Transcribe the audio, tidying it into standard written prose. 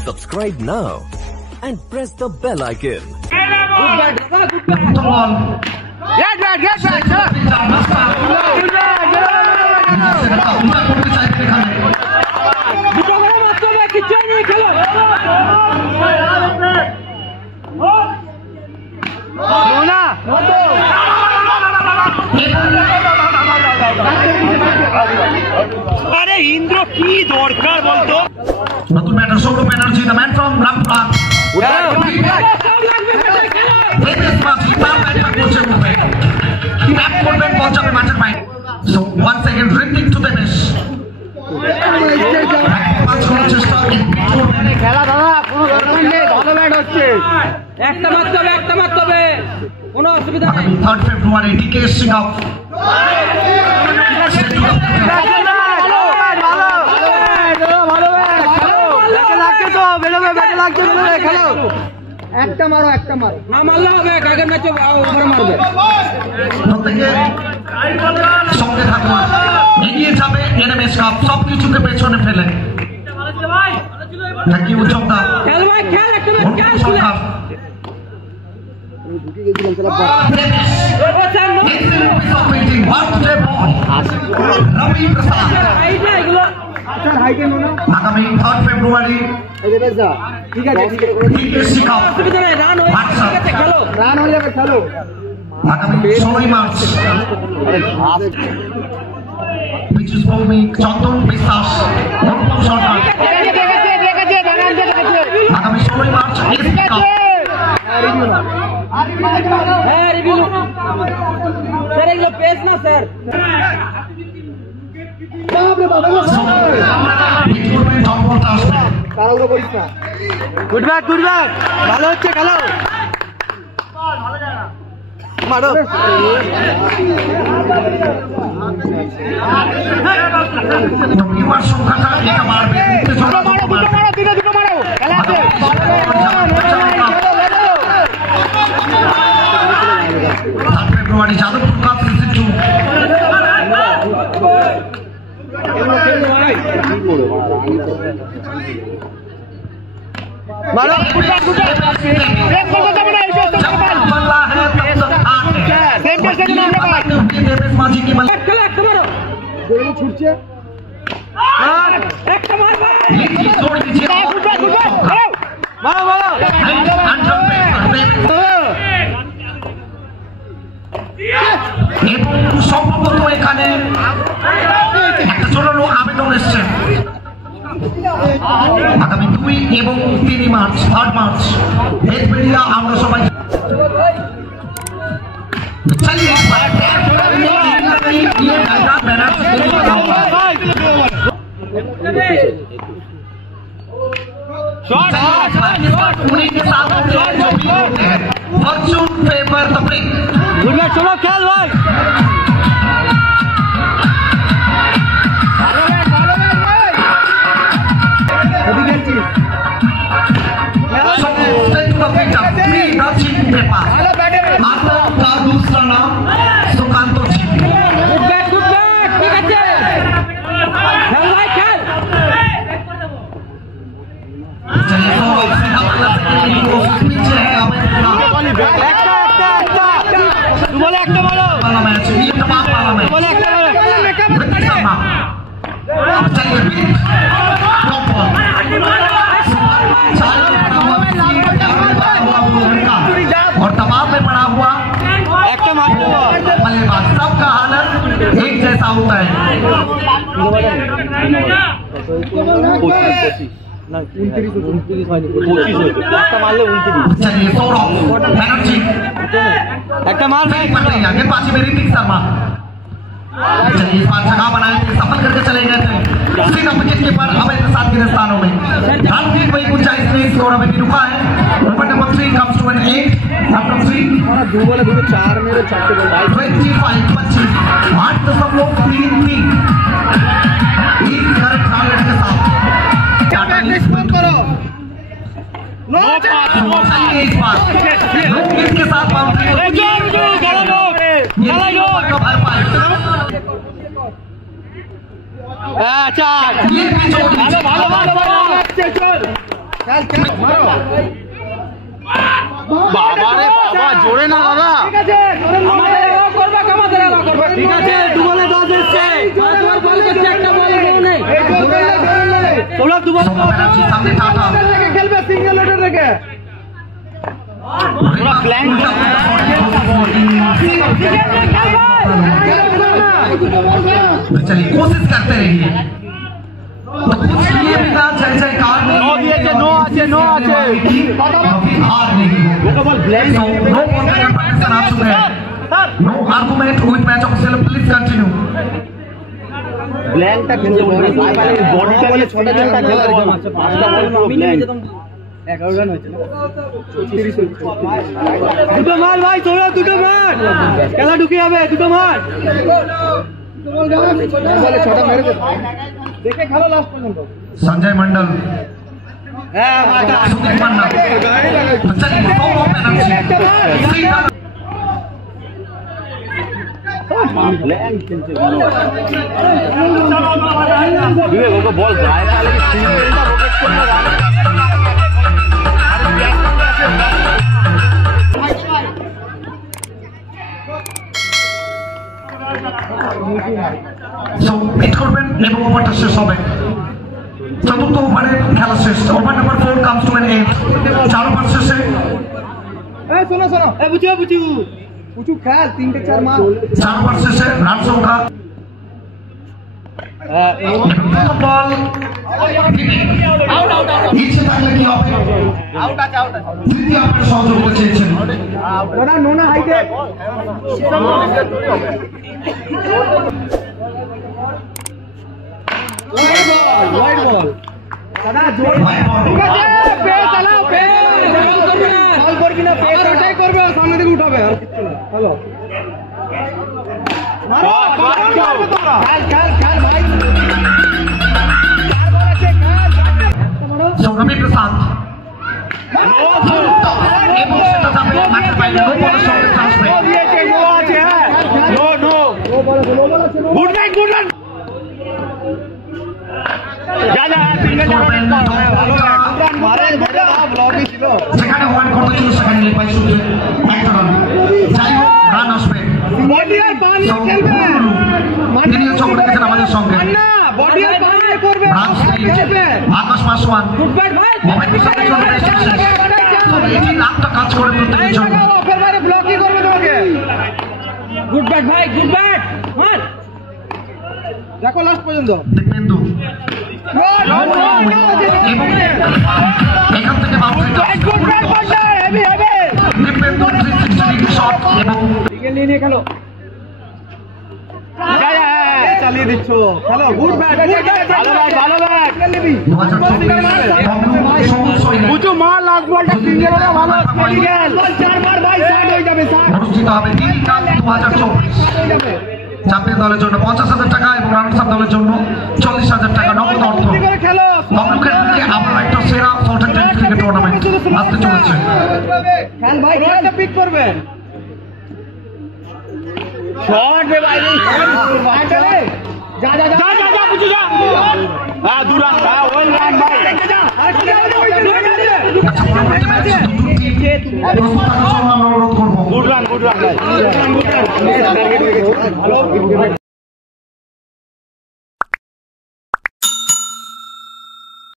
Subscribe now and press the bell icon. अरे इंद्र की दरकार बोलतो নতুন batter Sourav Banerjee the man from Rampura করবেন বল যাবে মাঠের বাইরে সো ওয়ান সেকেন্ড রিপিং টু দেবেশ খেলা দাদা কোনো দরকার নেই ভালো ব্যাট হচ্ছে একটা মারতে হবে কোনো অসুবিধা নেই 3 ফেব্রুয়ারি ডিকে সিং অফ একটা মারো না মারলে হবে কাগের ম্যাচে ওভার মারবে সঙ্গে থাকুন এগিয়ে যাবে এনএমএস কাপ সবকিছুকে পেছনে ফেলে নাকি উচ্চতা খেল ভাই খেল একটা ম্যাচ খেল আগামী 3 ফেব্রুয়ারি ঠিক আছে রান হলে খেলো আগামী 16 মার্চ চন্দন বিশ্বাস অনুপম সরকার আগামী 16 মার্চ গুড ব্যাট ভালো হচ্ছে খেলো মারো সংখ্যাটা এটা বাড়বে দুটো মারো খেলা আছে ফেব্রুয়ারি যাদবপুর কাপ সিজন 2 मारो एक बॉल को दबना है बल्ला है तब सेम कैसे मारने भाई देवेश माझी की बल्ला खेला एक मारो दोनों छूटছে मार एक मार भाई छोड़ दीजिए मारो সম্ভবত এখানে একটা জোরালো আবেদন এসছে আগামী 2 এবং 3 মার্চ 3 মার্চ বেদবেড়িয়া আমরা সবাই চলিয়ে उन्हीं के साथ फॉर्चून पेपर तपरे चलो खेल भाई का दूसरा नाम सुकांतो जी और तमाम में पड़ा हुआ बल्लेबाज सबका हालत एक जैसा होता है चलिए सौरभ बैनर्जी आगे पास में ऋतिक शर्मा चलिए इस बार जगह बनाए थे सफल करके चले गए थे सीधा विकेट कीपर अवैध साथ के स्थानों में रामदीप वही गुंजाइश नहीं स्कोर अभी भी रुका है number 3 comes to an 8 after 3 दो बोले 4 मेरे 25-25 एक करेक्ट टारगेट के साथ करो इस बार इसके साथ बाउंड्री भर पाए अच्छा ये भी भालो বাবা রে বাবা, জোরে না দাদা। আমাদের এলাও করবে, আমাদের এলাও করবে। ঠিক আছে, দুবলে 10 এসছে। 10 বল করছে, একটা বল নেই। তোমরা দুবল बैनर्जी सामने टाटा খেলবে সিঙ্গেল অর্ডার রেখে। पूरा फ्लैंक चलिए कोशिश करते रहिए तो कुछ ये भी ना जय जयकार नो दिए नो आचे नो आचे हार नहीं blank so no confident Pakistan आ चुके हैं no argument with match of self please continue ব্ল্যাঙ্কটা খেলতে বলে বডিটা নিয়ে ছোটা ছোটা খেলা হচ্ছে পাঁচটা বল পুরো ব্ল্যাঙ্ক 11 রান হয়েছে না 30 দুটো মার ভাই, তোরা দুটো মার, খেলা ঢুকে যাবে, দুটো মার। দেখে খেলো লাস্ট পর্যন্ত। संजय मंडल হ্যাঁ মারটা सुदीप मन्ना तो चलिए दो बैनर्जी ব্ল্যাঙ্ক খেলছে বিবেক ওকে বল গায়ে তাহলে সিঙ্গেলটা রোটেট করলে রান so হিট করবেন এবং ওভারটা শেষ হবে চতুর্থ ওভারে খেলা শেষ over number 4 comes to an end 4 over শেষে এই শোনো শোনো, এই বুঝিও পুচু খেল, 3 4 মার। 4 ওভার শেষে রান সংখ্যা বল ইচ্ছে থাকলে কি হবে আউট আছে তৃতীয় ওভারে সহযোগিতা চেয়েছেন ওরা নোনা হাইটে ওয়াইড বল দাদা জোর ঠিক আছে, পে চালাও, পে বল করবে না, বল করবি না, পে ওটাই করবে, সামনে থেকে উঠাবে আর কিছু না। হ্যালো মারো খেল ভাই, সৌরভী প্রসাদ এবং সেটা যাবে মাঠের বাইরে নো বলের সঙ্গে চান্স নেই গুড নাইট যেখানে ওয়ান করতে ছিল সেখানে লিপাই শুধু একটা রান যাই হোক রান আসবে তিনিও চোখ রেখেছেন আমাদের সঙ্গে আকাশ পাসওয়ান মোবাইলের সাথে জন্য এটি লাখটা কাজ করে প্রত্যেকের জন্য গুড ব্যাট ভাই, গুড ব্যাট মার, দেখো লাস্ট পর্যন্ত। দীপেন্দু এবং এখান থেকে দীপেন্দু 360 ডিগ্রি শট এবং নিয়ে খেলো, চালিয়ে দিচ্ছ, খেলো, গুড ব্যাট, ভালো ব্যাট, নিবি 2024 বুঝু মা লাস্ট বলটা সিঙ্গেল হলে ভালো মেডিকেল 4 বার ভাই, 60 হয়ে যাবে, 60 অনুষ্ঠিত হবে 3 কাপ 2024 হয়ে যাবে। চ্যাম্পিয়ন দলের জন্য 50,000 টাকা এবং রানার্স আপ দলের জন্য 40,000 টাকা নগদ অর্থ খেলো মমলুকের মধ্যে আবার একটা সেরা short and tennis cricket tournament আসতে চলেছে খেল ভাই, খেলটা পিক করবে, শট রে ভাই যা বুঝু যা হ্যাঁ দু রান হ্যাঁ ওই রান ভাই আচ্ছা পরবর্তী ম্যাচ দুটো টিম প্রস্তুত থাকার জন্য আমরা অনুরোধ করবো গুড রান ভাই